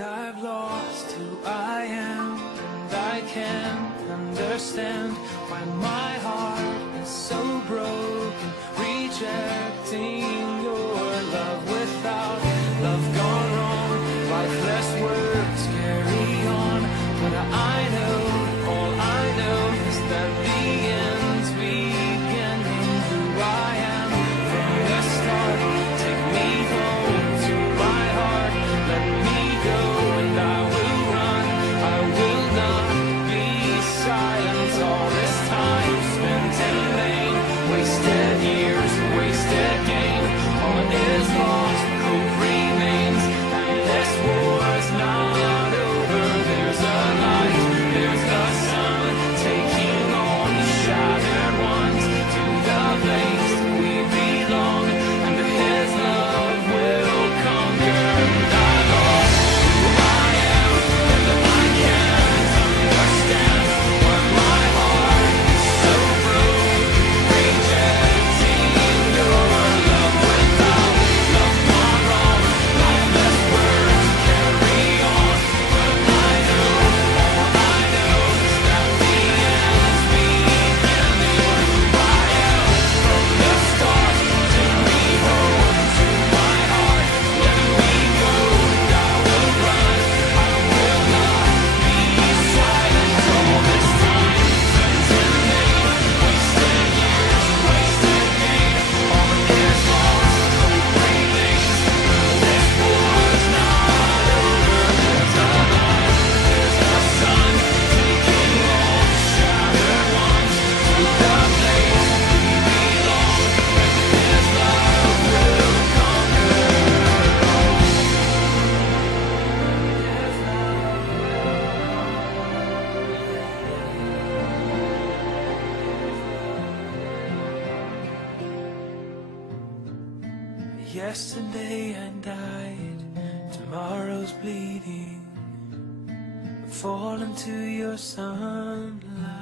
I've lost who I am, and I can't understand why my heart is so broken, rejecting your love. Without love gone wrong, lifeless words carry on, but I know, all I know is that the end's beginning. Who I am from the start, take me home to my heart, let me go and I will run, I will not be silent. All this time spent in vain, wasted years, wasted gain, all is lost, hope remains, and this war is not over. There's a light, there's a sun, taking on the shattered ones to the place we belong, and his love will conquer. And I lost who I am, and I can't understand why my heart is so broken, rejecting your love. Without love gone wrong, lifeless words carry on, but I know, all I know is that the end's beginning. Who I am from the start, take me home to my heart, let me go and I will run, I will not be silent. All this time spent in vain, wasted years, wasted gain, all is lost, hope remains, this war is not over. There's a light, there's a sun, taking all the shattered ones to the place we belong, and his love will conquer all. Yesterday I died, tomorrow's bleeding, fall into your sunlight.